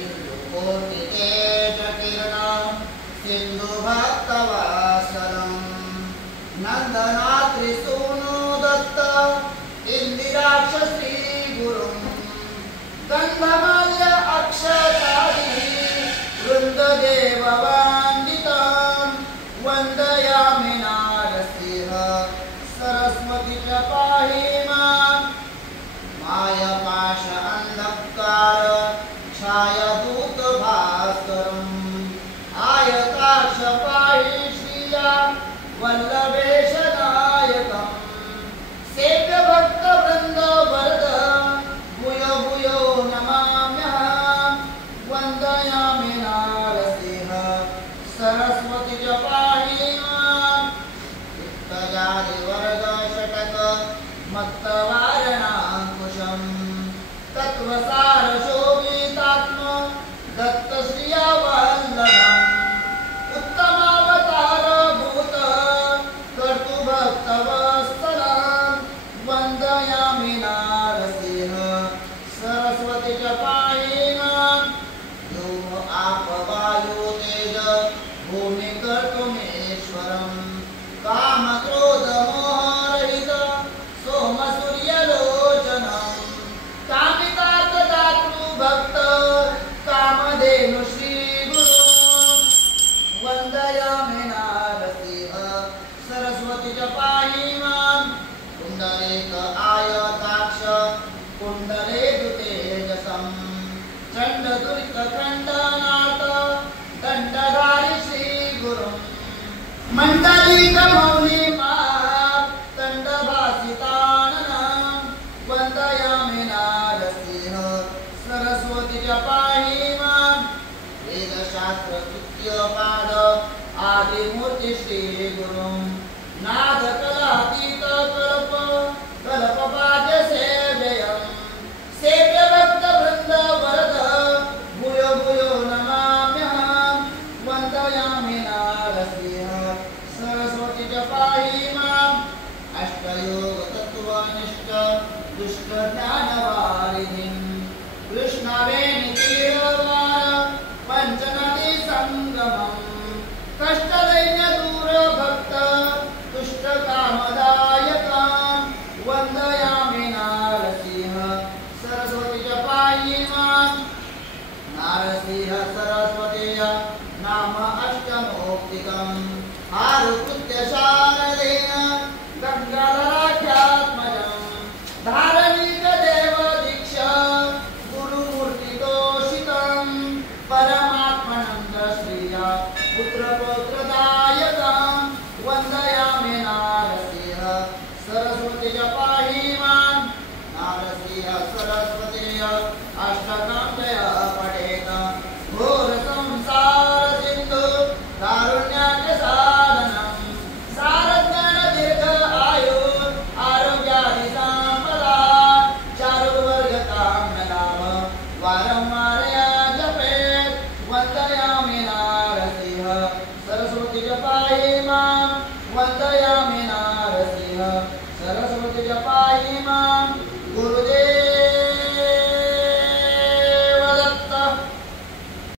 इंदुकोटितेजकिरणं सिन्धुभक्तवासलं नन्दनात्रिसूनो दत्त इंदिराक्ष श्रीगुरुं गन्धमाल्य अक्षतादि वृन्ददेववन्दितं वन्दयामि नारसिंह सरस्वती च पाहि माम् मायापाश अंधकार छायाभूत भास्करम् आयताक्ष पाहि श्रिया वल्लभेश नायकम् सेव्य भक्त वृंद वरद भूयो भूयो नमाम्यहम् वन्दयामि नारसिंह सरस्वती च पाहि माम् इत्तजादि वरद षटक मत्तवारणाङ्कुशं तत्त्वसार शोभितात्म दत्त श्रिया वल्लभम् उत्तमावतार भूत कर्तुभक्तवत्सलं वन्दयामि नारसिंह सरस्वती च पाहि माम् व्योम आप वायु तेज भूमि कर्तुमेश्वरं काम क्रोध मोहरहित सोम सूर्यलोचनं कामितार्थदातृ भक्त कामधेनु श्रीगुरु वन्दयामि नारसिंह सरस्वती च पाहि माम् कुण्डलेक आयताक्ष कुण्डले दुतेजसं चण्डदुरितखण्डनाथ दण्डधारि श्रीगुरुं मण्डलिकमौलिमा दण्डभासिताननं वन्दयामि नारसिंह सरस्वती च पाहि माम् वेदशास्त्रस्तुत्यपाद आदिमूर्ति श्रीगुरुं नादकलातीत कल्प कल्पपाद सेव्यं सेव्य भक्त वृन्द वरद भूयो भूयो नमाम्यहम् वन्दयामि नारसिंह सरस्वती च पाहि माम् अष्टयोग तत्त्वनिष्ठ दुष्ट ज्ञानवारिधिं कृष्णवेणि तीरवार पंचनदी संगमं कष्टदैन्य दूर भक्त तुष्ट कामदायकं वन्दयामि नारसिंह सरस्वती च पाहि माम् नारसिंह सरस्वतीय नाम अष्टमोक्तिकम् आरुकृत्य शारदेन गङ्गाधराख्यात्मजं धारणिक देव दीक्षा गुरुमूर्तितोषितं परमात्मनं श्रिया पुत्रपौत्रदायकं वन्दयामि नारसिंह सरस्वती च पाहि माम् नारसिंह सरस्वतीय अष्टकं जय पठेत घोर संसार सिन्धु कारुण्यास्य साधनं सारज्ञान दीर्घ आयु आरोग्यादि संपदा चारुवर्गकाम्य नाम वारंवार जपेत् वन्दयामि नारसिंह सरस्वती च पाहि माम् वन्दयामि नारसिंह सरस्वती च पाहि माम्